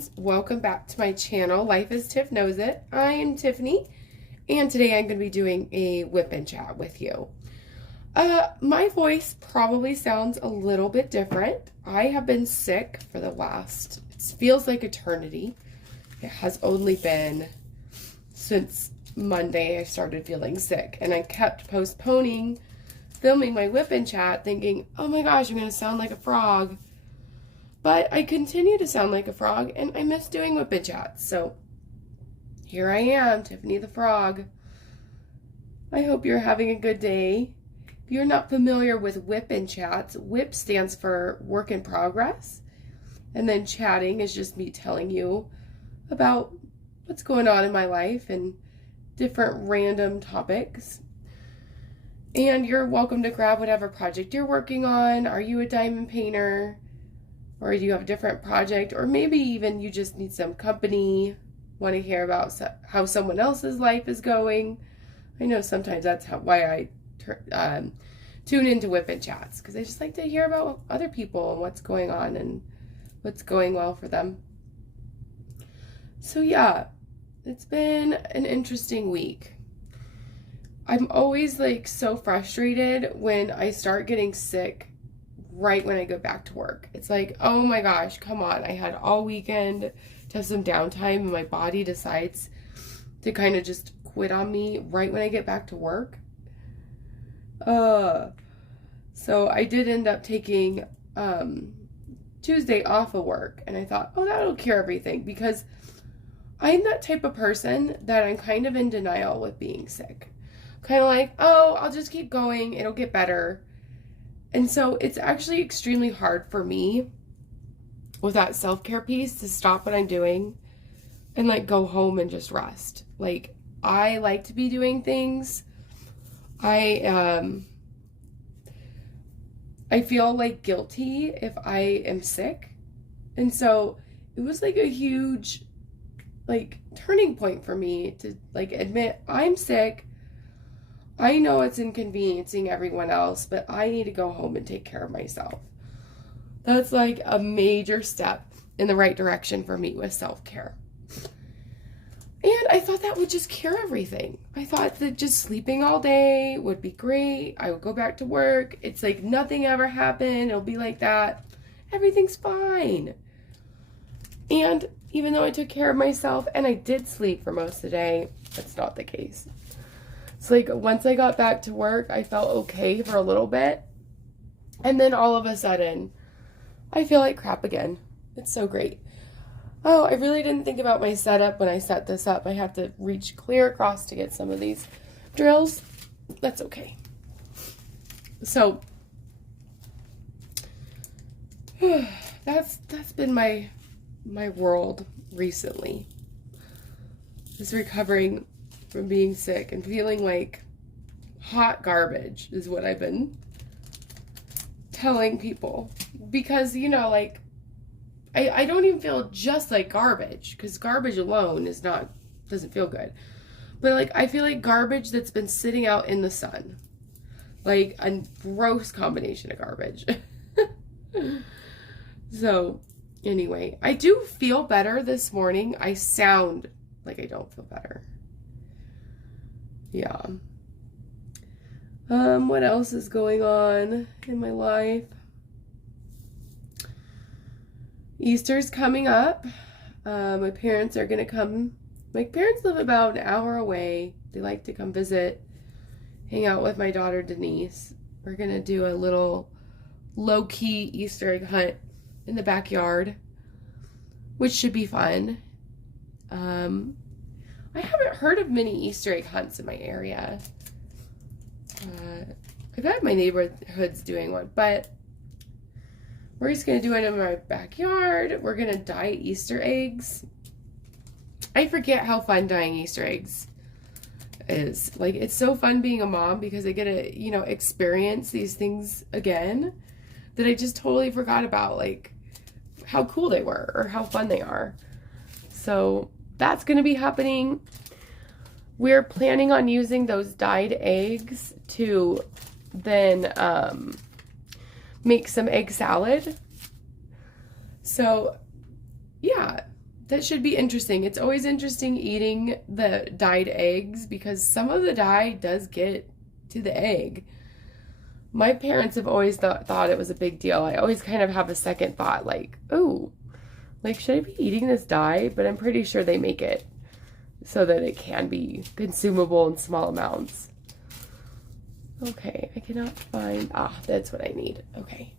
friends, welcome back to my channel. Life as Tiff Knows It. I am Tiffany, and today I'm going to be doing a WIP and chat with you. My voice probably sounds a little bit different. I have been sick for the last, it feels like eternity. It has only been since Monday I started feeling sick, and I kept postponing filming my WIP and chat thinking, oh my gosh, I'm going to sound like a frog. But I continue to sound like a frog, and I miss doing WIP and chats. So here I am, Tiffany the Frog. I hope you're having a good day. If you're not familiar with WIP and chats, WIP stands for work in progress. And then chatting is just me telling you about what's going on in my life and different random topics. And you're welcome to grab whatever project you're working on. Are you a diamond painter? Or do you have a different project? Or maybe even you just need some company, want to hear about how someone else's life is going. I know sometimes that's why I tune into WIP and chats, because I just like to hear about other people and what's going on and what's going well for them. So yeah, it's been an interesting week. I'm always like so frustrated when I start getting sick right when I go back to work. It's like, oh my gosh, come on. I had all weekend to have some downtime, and my body decides to kind of just quit on me right when I get back to work. So I did end up taking Tuesday off of work, and I thought, oh, that'll cure everything, because I'm that type of person that I'm kind of in denial with being sick. Kind of like, oh, I'll just keep going. It'll get better. And so it's actually extremely hard for me with that self-care piece to stop what I'm doing and like go home and just rest. Like, I like to be doing things. I feel like guilty if I am sick. And so it was like a huge like turning point for me to like admit I'm sick. I know it's inconveniencing everyone else, but I need to go home and take care of myself. That's like a major step in the right direction for me with self-care. And I thought that would just cure everything. I thought that just sleeping all day would be great. I would go back to work. It's like nothing ever happened. It'll be like that. Everything's fine. And even though I took care of myself and I did sleep for most of the day, that's not the case. So like once I got back to work, I felt okay for a little bit. And then all of a sudden, I feel like crap again. It's so great. Oh, I really didn't think about my setup when I set this up. I have to reach clear across to get some of these drills. That's okay. So that's been my world recently. Just recovering from being sick and feeling like hot garbage is what I've been telling people. Because, you know, like, I don't even feel just like garbage, because garbage alone doesn't feel good. But, like, I feel like garbage that's been sitting out in the sun. Like, a gross combination of garbage. So, anyway, I do feel better this morning. I sound like I don't feel better. Yeah. What else is going on in my life? Easter's coming up. My parents are gonna come. My parents live about an hour away. They like to come visit, hang out with my daughter Denise. We're gonna do a little low-key Easter egg hunt in the backyard, which should be fun. I haven't heard of many Easter egg hunts in my area. I bet my neighborhood's doing one, but we're just going to do it in my backyard. We're going to dye Easter eggs. I forget how fun dyeing Easter eggs is. Like, it's so fun being a mom because I get to, you know, experience these things again that I just totally forgot about, like, how cool they were or how fun they are. So that's going to be happening. We're planning on using those dyed eggs to then make some egg salad. So yeah, that should be interesting. It's always interesting eating the dyed eggs because some of the dye does get to the egg. My parents have always thought it was a big deal. I always kind of have a second thought, like, oh, like, should I be eating this dye? But I'm pretty sure they make it so that it can be consumable in small amounts. Okay, I cannot find, that's what I need. Okay.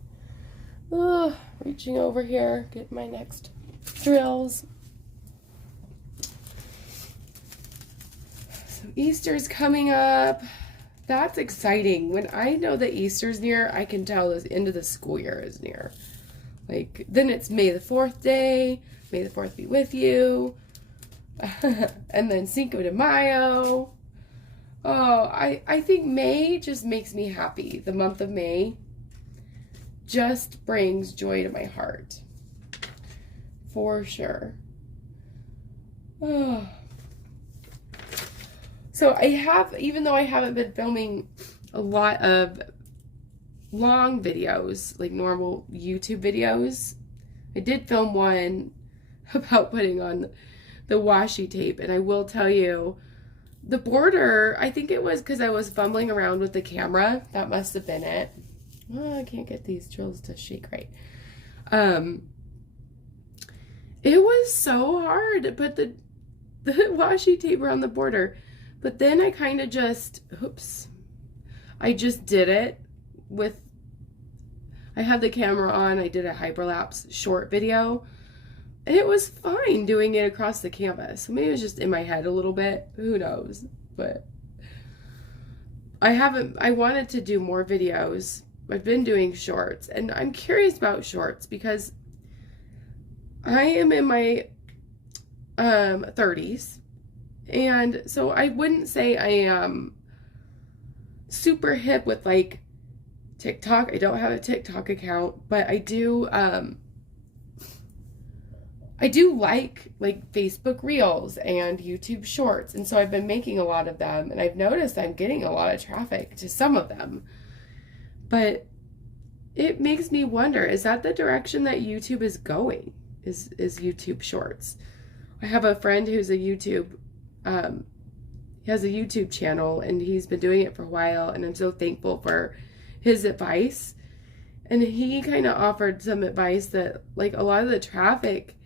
Reaching over here, get my next drills. So Easter's coming up. That's exciting. When I know that Easter's near, I can tell the end of the school year is near. Like, then it's May the 4th day. May the 4th be with you. And then Cinco de Mayo. Oh, I think May just makes me happy. The month of May just brings joy to my heart. For sure. Oh. So I have, even though I haven't been filming a lot of long videos, like normal YouTube videos, I did film one about putting on the washi tape, and I will tell you, the border, I think it was because I was fumbling around with the camera. That must have been it. Oh, I can't get these drills to shake right. It was so hard to put the washi tape around the border. But then I kind of just, I just did it with, I had the camera on, I did a hyperlapse short video, and it was fine doing it across the canvas. So maybe it was just in my head a little bit, who knows, but I wanted to do more videos. I've been doing shorts, and I'm curious about shorts because I am in my 30s. And so I wouldn't say I am super hip with like TikTok. I don't have a TikTok account, but I do like Facebook Reels and YouTube Shorts. And so I've been making a lot of them, and I've noticed I'm getting a lot of traffic to some of them. But it makes me wonder, is that the direction that YouTube is going? Is YouTube Shorts? I have a friend who's a YouTube he has a YouTube channel, and he's been doing it for a while, and I'm so thankful for his advice. And he kind of offered some advice that like a lot of the traffic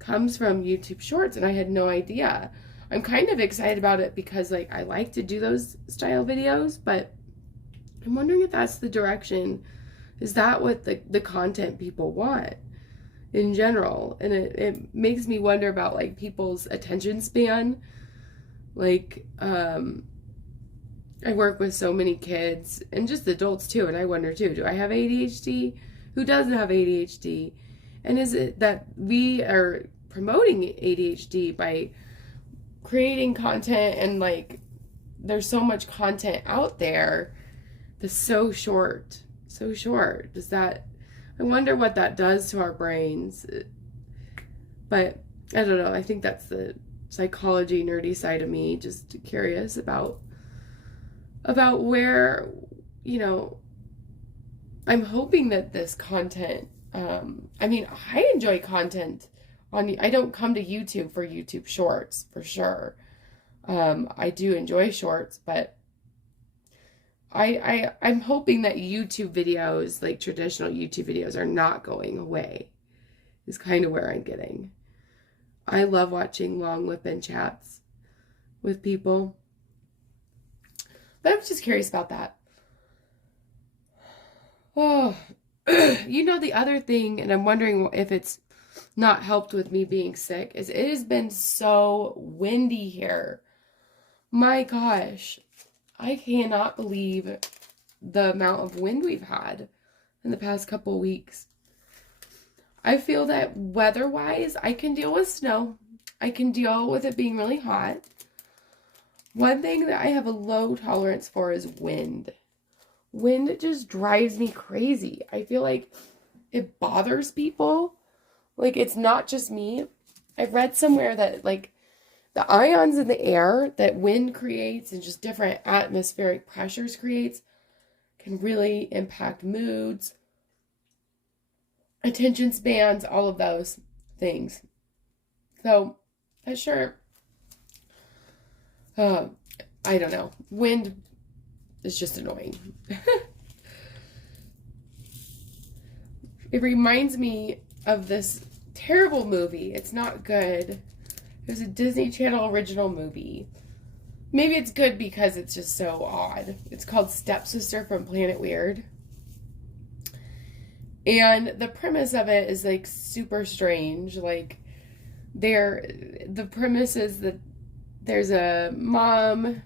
comes from YouTube Shorts, and I had no idea. I'm kind of excited about it because like I like to do those style videos, but I'm wondering if that's the direction. Is that what the content people want in general? And it makes me wonder about like people's attention span. Like, I work with so many kids and just adults too, and I wonder too, do I have ADHD? Who doesn't have ADHD? And is it that we are promoting ADHD by creating content, and like there's so much content out there that's so short. Does that, I wonder what that does to our brains. But I don't know, I think that's the psychology nerdy side of me, just curious about where, you know, I'm hoping that this content, I mean, I enjoy content on, I don't come to YouTube for YouTube Shorts, for sure. I do enjoy shorts, but I'm hoping that YouTube videos, like traditional YouTube videos, are not going away, is kind of where I'm getting. I love watching long WIP chats with people. But I was just curious about that. Oh, you know, the other thing, and I'm wondering if it's not helped with me being sick, is it has been so windy here. My gosh, I cannot believe the amount of wind we've had in the past couple weeks. I feel that weather-wise, I can deal with snow. I can deal with it being really hot. One thing that I have a low tolerance for is wind. Wind just drives me crazy. I feel like it bothers people. Like, it's not just me. I've read somewhere that, like, the ions in the air that wind creates and just different atmospheric pressures creates can really impact moods, attention spans, all of those things. So, sure, I don't know. Wind is just annoying. It reminds me of this terrible movie. It's not good. It was a Disney Channel original movie. Maybe it's good because it's just so odd. It's called Stepsister from Planet Weird. And the premise of it is like super strange. Like the premise is that there's a mom,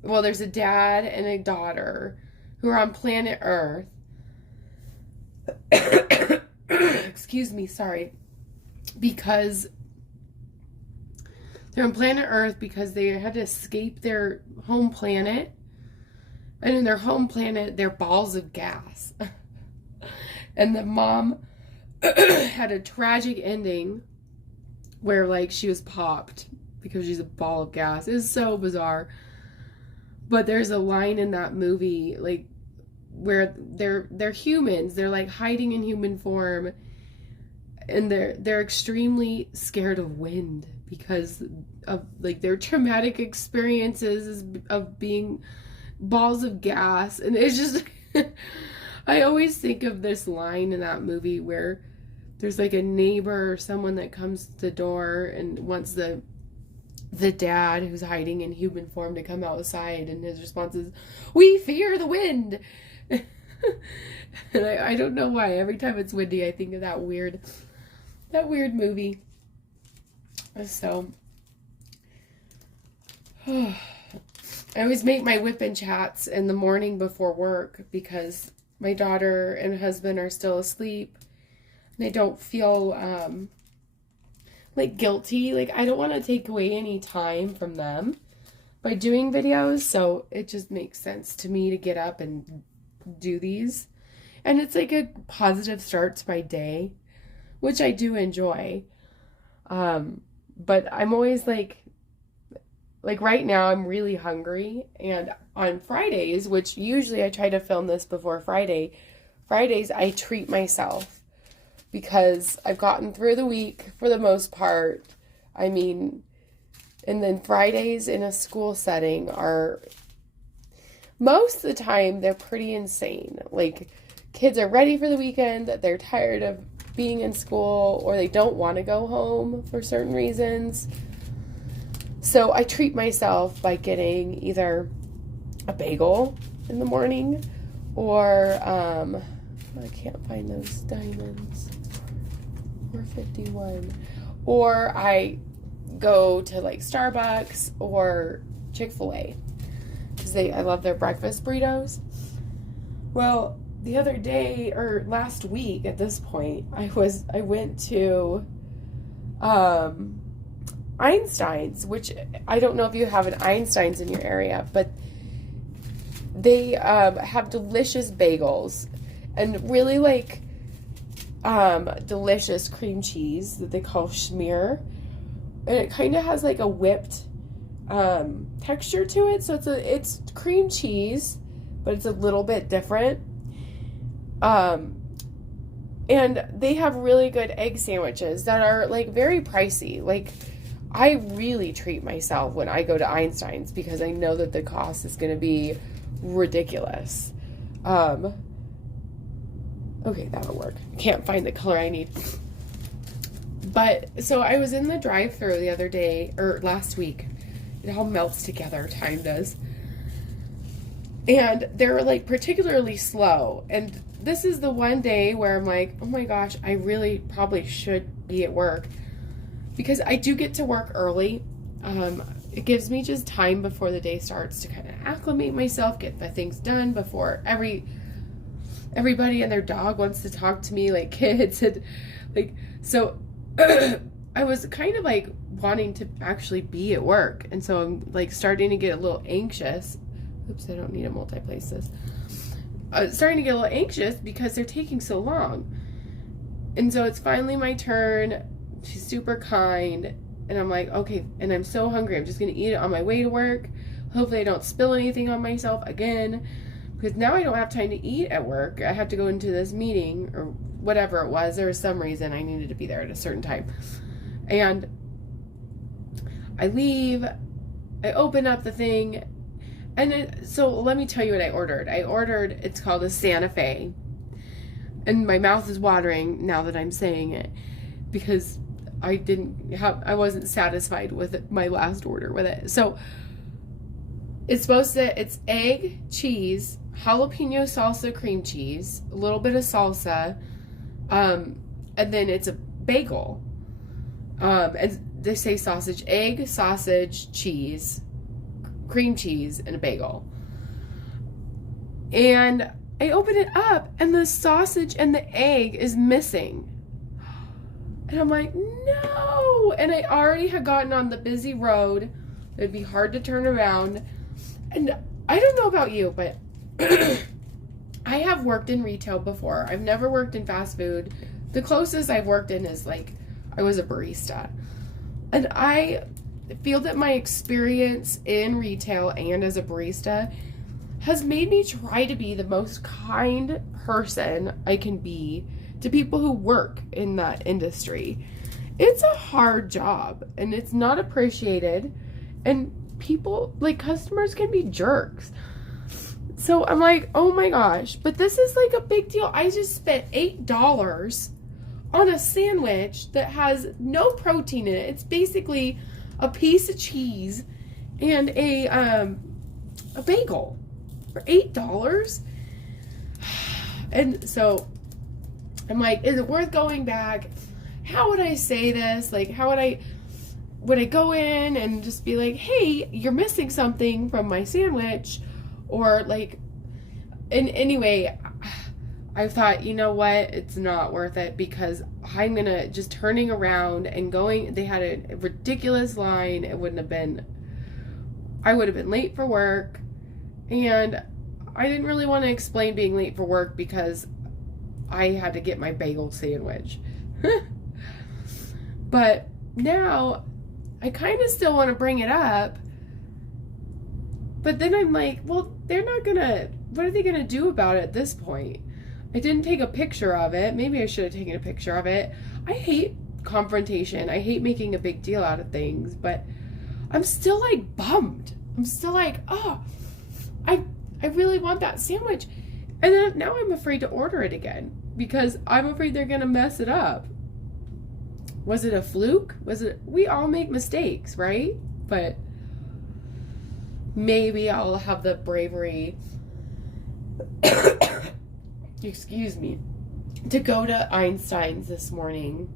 well, there's a dad and a daughter who are on planet Earth. Excuse me, sorry. Because they're on planet Earth because they had to escape their home planet. And in their home planet, they're balls of gas. And the mom had a tragic ending where, like, she was popped because she's a ball of gas. It was so bizarre. But there's a line in that movie, like, where they're humans. They're, like, hiding in human form. And they're extremely scared of wind because of, like, their traumatic experiences of being balls of gas. And it's just... I always think of this line in that movie where there's like a neighbor or someone that comes to the door and wants the dad who's hiding in human form to come outside, and his response is, "We fear the wind." And I don't know why. Every time it's windy, I think of that weird movie. So I always make my WIP and chats in the morning before work because my daughter and husband are still asleep, and I don't feel like guilty. Like, I don't want to take away any time from them by doing videos, so it just makes sense to me to get up and do these. And it's like a positive start to my day, which I do enjoy. But I'm always like right now I'm really hungry, and on Fridays, which usually I try to film this before Fridays I treat myself because I've gotten through the week for the most part. I mean, and then Fridays in a school setting are, most of the time, they're pretty insane. Like, kids are ready for the weekend, they're tired of being in school, or they don't want to go home for certain reasons. So I treat myself by getting either a bagel in the morning, or I can't find those diamonds. 451. Or I go to like Starbucks or Chick-fil-A because I love their breakfast burritos. Well, the other day, or last week at this point, I went to Einstein's, which I don't know if you have an Einstein's in your area, but they have delicious bagels and really like delicious cream cheese that they call schmear, and it kind of has like a whipped texture to it, so it's cream cheese, but it's a little bit different. And they have really good egg sandwiches that are like very pricey. Like, I really treat myself when I go to Einstein's because I know that the cost is going to be ridiculous. Okay, that'll work. I can't find the color I need. But, so I was in the drive-thru the other day, or last week. It all melts together, time does. And they're like particularly slow. And this is the one day where I'm like, oh my gosh, I really probably should be at work. Because I do get to work early. It gives me just time before the day starts to kind of acclimate myself, get the things done before everybody and their dog wants to talk to me, like kids. And like, so I was kind of like wanting to actually be at work. And so I'm like starting to get a little anxious. Oops, I don't need to multi-place this. Starting to get a little anxious because they're taking so long. And so it's finally my turn. She's super kind. And I'm like, okay, and I'm so hungry. I'm just going to eat it on my way to work. Hopefully I don't spill anything on myself again. Because now I don't have time to eat at work. I have to go into this meeting or whatever it was. There was some reason I needed to be there at a certain time. And I leave, I open up the thing, and so let me tell you what I ordered. It's called a Santa Fe. And my mouth is watering now that I'm saying it, because I wasn't satisfied with it, my last order with it. So it's egg, cheese, jalapeno salsa, cream cheese, a little bit of salsa, and then it's a bagel. And they say egg, sausage, cheese, cream cheese, and a bagel. And I open it up, and the sausage and the egg is missing. And I'm like, no! And I already had gotten on the busy road. It'd be hard to turn around. And I don't know about you, but I have worked in retail before. I've never worked in fast food. The closest I've worked in is I was a barista. And I feel that my experience in retail and as a barista has made me try to be the most kind person I can be to people who work in that industry. It's a hard job, and it's not appreciated, and people, customers can be jerks. So I'm like, oh my gosh, but this is a big deal. I just spent $8 on a sandwich that has no protein in it. It's basically a piece of cheese and a bagel for $8. And so I'm like, is it worth going back? How would I say this? How would I go in and just be like, hey, you're missing something from my sandwich? Or and anyway, I thought, you know what? It's not worth it, because I'm gonna just turning around and going. They had a ridiculous line. I would have been late for work, and I didn't really want to explain being late for work because I had to get my bagel sandwich. But now I kind of still want to bring it up, but then I'm like, well, what are they gonna do about it at this point? I didn't take a picture of it. Maybe I should have taken a picture of it. I hate confrontation. I hate making a big deal out of things, but I'm still bummed. I'm still oh, I really want that sandwich. And then now I'm afraid to order it again because I'm afraid they're gonna mess it up. Was it a fluke? We all make mistakes, right? But maybe I'll have the bravery excuse me, to go to Einstein's this morning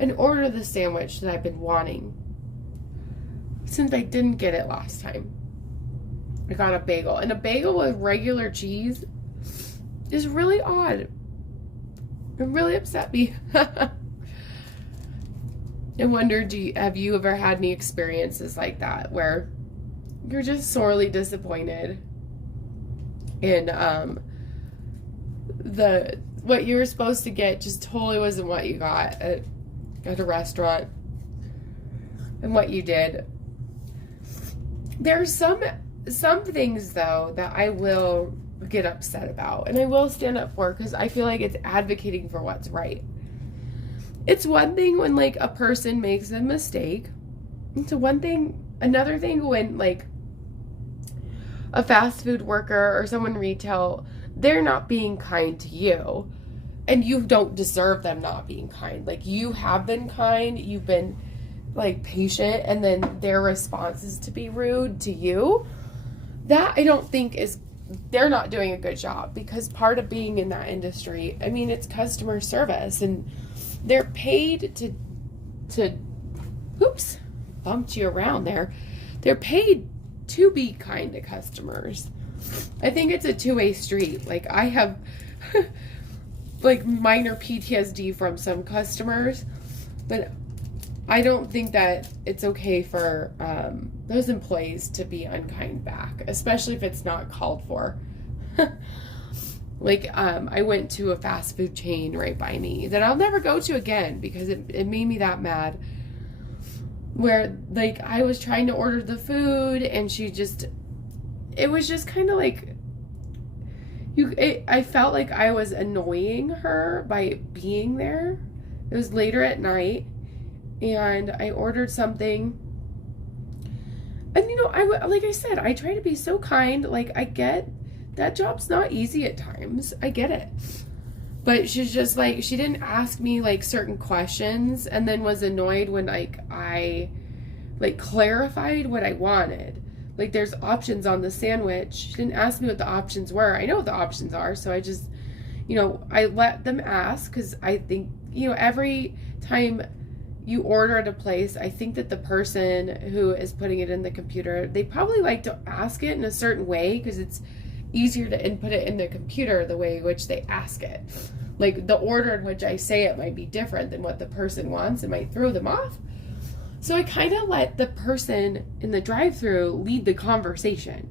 and order the sandwich that I've been wanting since I didn't get it last time. I got a bagel, and a bagel with regular cheese is really odd. It really upset me. I wonder, have you ever had any experiences like that where you're just sorely disappointed in what you were supposed to get just totally wasn't what you got at a restaurant, and what you did? There's some things though that I will get upset about, and I will stand up for, because I feel like it's advocating for what's right. It's one thing when a person makes a mistake. It's another thing when a fast food worker or someone in retail, they're not being kind to you, and you don't deserve them not being kind. You have been kind, you've been patient, and then their response is to be rude to you. That I don't think they're not doing a good job, because part of being in that industry, it's customer service, and they're paid to oops, bumped you around there. They're paid to be kind to customers. I think it's a two-way street. I have minor PTSD from some customers, but I don't think that it's okay for those employees to be unkind back, especially if it's not called for. I went to a fast food chain right by me that I'll never go to again because it made me that mad, where I was trying to order the food, and it was just kind of I felt like I was annoying her by being there. It was later at night, and I ordered something. And you know, like I said, I try to be so kind. Like, I get that job's not easy at times. I get it. But she's just like, she didn't ask me like certain questions, and then was annoyed when like I like clarified what I wanted. Like, there's options on the sandwich. She didn't ask me what the options were. I know what the options are, so I just, you know, I let them ask, because I think, you know, every time you order at a place, I think that the person who is putting it in the computer, they probably like to ask it in a certain way, because it's easier to input it in the computer the way in which they ask it. Like, the order in which I say it might be different than what the person wants. It might throw them off. So I kind of let the person in the drive-thru lead the conversation.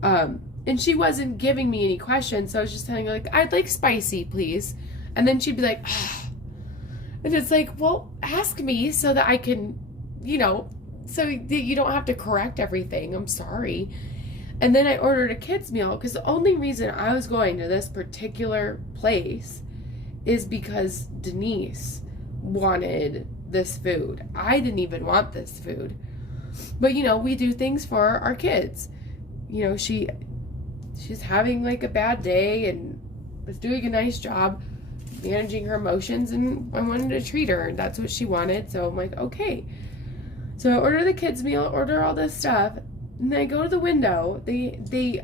And she wasn't giving me any questions, so I was just telling her, like, I'd like spicy, please. And then she'd be like, ah. And it's like, well, ask me so that I can, you know, so you don't have to correct everything. I'm sorry. And then I ordered a kid's meal, because the only reason I was going to this particular place is because Denise wanted this food. I didn't even want this food. But, you know, we do things for our kids. You know, she's having like a bad day and was doing a nice job managing her emotions, and I wanted to treat her, and that's what she wanted. So I'm like, okay. So I order the kids meal, order all this stuff, and then I go to the window. They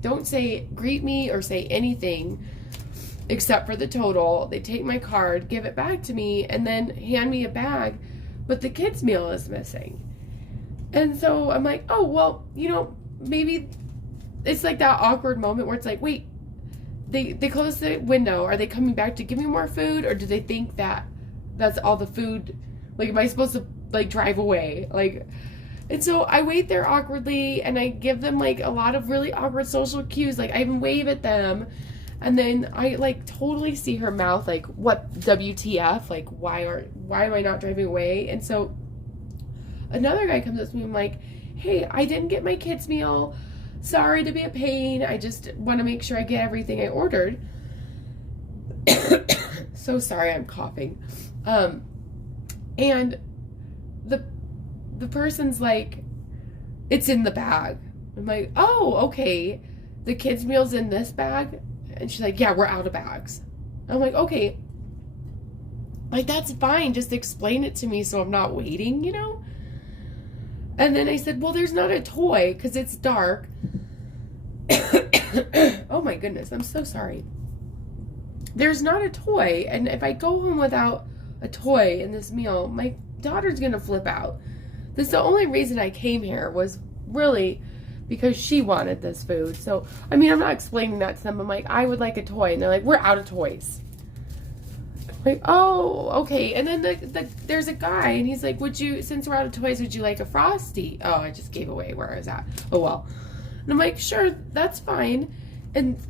don't say greet me or say anything except for the total. They take my card, give it back to me, and then hand me a bag, but the kids meal is missing. And so I'm like, oh, well, you know, maybe it's like that awkward moment where it's like, wait, they close the window. Are they coming back to give me more food, or do they think that that's all the food? Like, am I supposed to like drive away? Like, and so I wait there awkwardly, and I give them like a lot of really awkward social cues. Like, I even wave at them, and then I like totally see her mouth like, what, WTF? Like, why am I not driving away? And so another guy comes up to me, I'm like, hey, I didn't get my kids meal. Sorry to be a pain. I just want to make sure I get everything I ordered. So sorry, I'm coughing. And the person's like, it's in the bag. I'm like, oh, okay. The kids' meal's in this bag? And she's like, yeah, we're out of bags. I'm like, okay. Like, that's fine. Just explain it to me so I'm not waiting, you know? And then I said, well, there's not a toy because it's dark. Oh my goodness, I'm so sorry. There's not a toy, and if I go home without a toy in this meal, my daughter's gonna flip out. This is the only reason I came here, was really because she wanted this food. So, I mean, I'm not explaining that to them. I'm like, I would like a toy, and they're like, we're out of toys. Like, oh, okay. And then there's a guy, and he's like, since we're out of toys, would you like a Frosty? Oh, I just gave away where I was at. Oh, well. And I'm like, sure, that's fine. And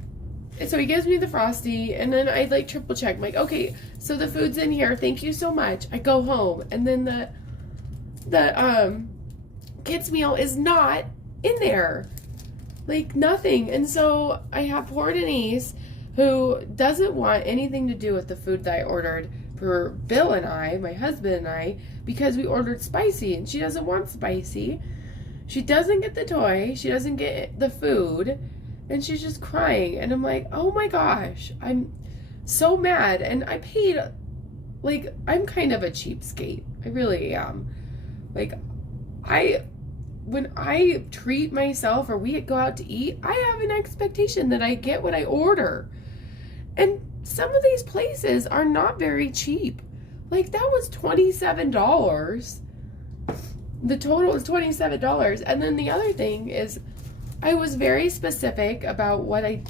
so he gives me the Frosty, and then I like triple check. I'm like, okay, so the food's in here. Thank you so much. I go home, and then the kids meal is not in there. Like, nothing. And so I have poor Denise, who doesn't want anything to do with the food that I ordered for Bill and I, my husband and I, because we ordered spicy, and she doesn't want spicy. She doesn't get the toy. She doesn't get the food. And she's just crying. And I'm like, oh my gosh, I'm so mad. And I paid, like, I'm kind of a cheapskate. I really am. Like, when I treat myself or we go out to eat, I have an expectation that I get what I order. And some of these places are not very cheap. Like, that was $27. The total is $27. And then the other thing is, I was very specific about what I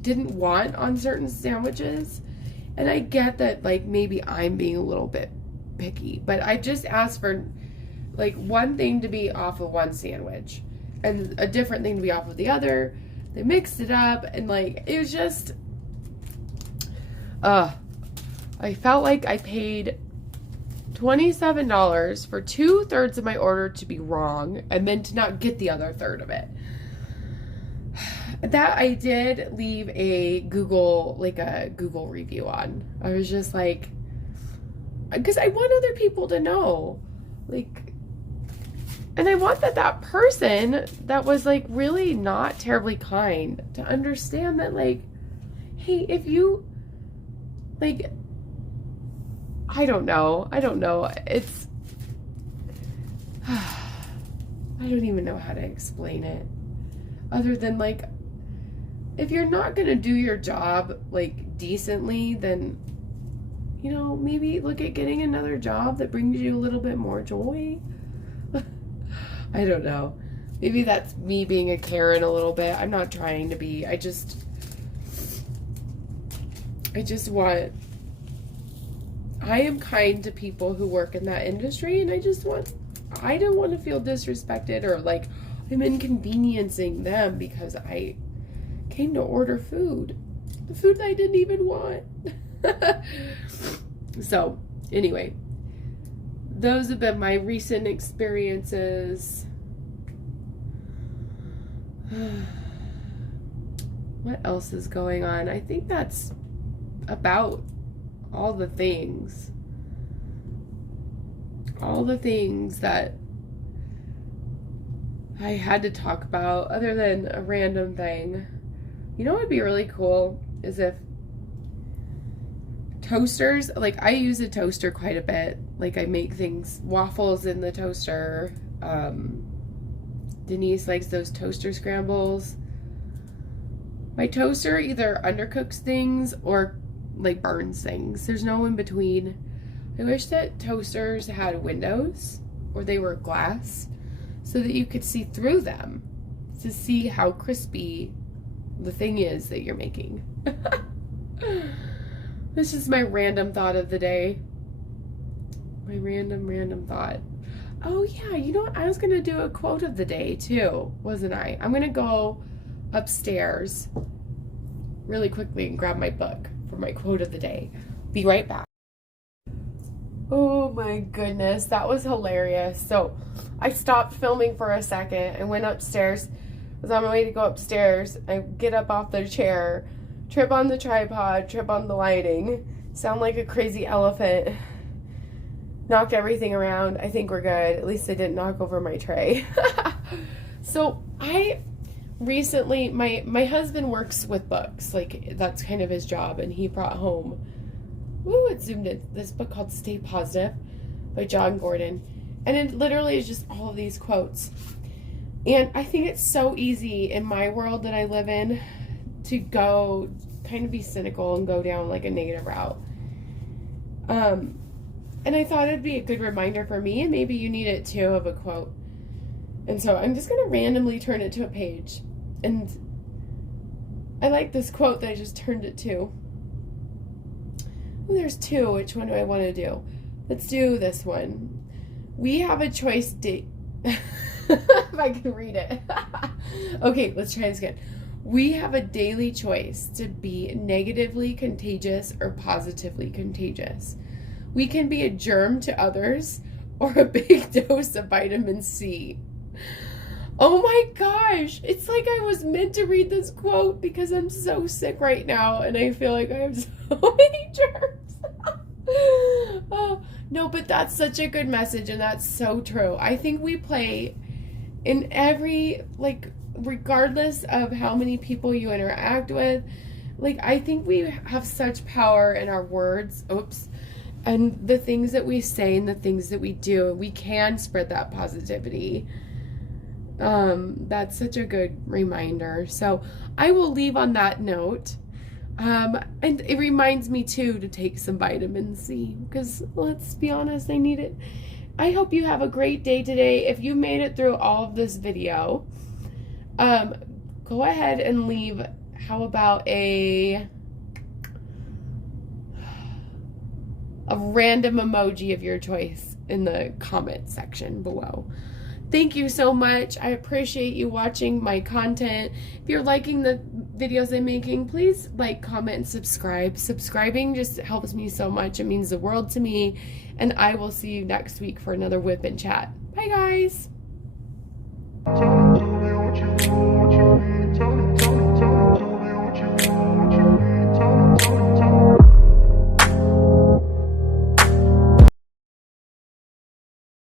didn't want on certain sandwiches. And I get that, like, maybe I'm being a little bit picky. But I just asked for, like, one thing to be off of one sandwich and a different thing to be off of the other. They mixed it up, and, like, it was just, I felt like I paid $27 for 2/3 of my order to be wrong, and then to not get the other third of it. That I did leave a Google review on. I was just like, because I want other people to know, like, and I want that person that was like really not terribly kind to understand that, like, hey, if you, like, I don't know. It's, I don't even know how to explain it other than, like, if you're not going to do your job, like, decently, then, you know, maybe look at getting another job that brings you a little bit more joy. I don't know. Maybe that's me being a Karen a little bit. I'm not trying to be. I just want, I am kind to people who work in that industry, and I don't want to feel disrespected or like I'm inconveniencing them because I came to order food. The food that I didn't even want. So, anyway, those have been my recent experiences. What else is going on? I think that's about all the things. All the things that I had to talk about, other than a random thing. You know what would be really cool is if toasters, like, I use a toaster quite a bit. Like, I make waffles in the toaster. Denise likes those toaster scrambles. My toaster either undercooks things or, like, burns things. There's no in between. I wish that toasters had windows, or they were glass, so that you could see through them to see how crispy the thing is that you're making. This is my random thought of the day. My random thought. Oh yeah, you know what? I was gonna do a quote of the day too, wasn't I? I'm gonna go upstairs really quickly and grab my book for my quote of the day. Be right back. Oh my goodness, that was hilarious. So I stopped filming for a second and went upstairs. I was on my way to go upstairs. I get up off the chair, trip on the tripod, trip on the lighting, sound like a crazy elephant, knock everything around. I think we're good. At least I didn't knock over my tray. So I recently, my husband works with books. Like, that's kind of his job, and he brought home, it zoomed in, this book called Stay Positive by John Gordon. And it literally is just all of these quotes. And I think it's so easy in my world that I live in to go kind of be cynical and go down like a negative route. And I thought it'd be a good reminder for me, and maybe you need it too, of a quote. And so I'm just going to randomly turn it to a page. And I like this quote that I just turned it to. Well, there's two. Which one do I want to do? Let's do this one. We have a choice if I can read it. Okay, let's try this again. We have a daily choice to be negatively contagious or positively contagious. We can be a germ to others or a big dose of vitamin C. Oh my gosh, it's like I was meant to read this quote because I'm so sick right now and I feel like I have so many germs. Oh, no, but that's such a good message, and that's so true. I think we play in every, like, regardless of how many people you interact with, like, I think we have such power in our words, and the things that we say and the things that we do. We can spread that positivity. That's such a good reminder. So I will leave on that note. And it reminds me too to take some vitamin C, because let's be honest, I need it. I hope you have a great day today. If you made it through all of this video, go ahead and leave, how about a random emoji of your choice in the comment section below. Thank you so much. I appreciate you watching my content. If you're liking the videos I'm making, please like, comment, and subscribe. Subscribing just helps me so much. It means the world to me. And I will see you next week for another WIP and Chat. Bye, guys.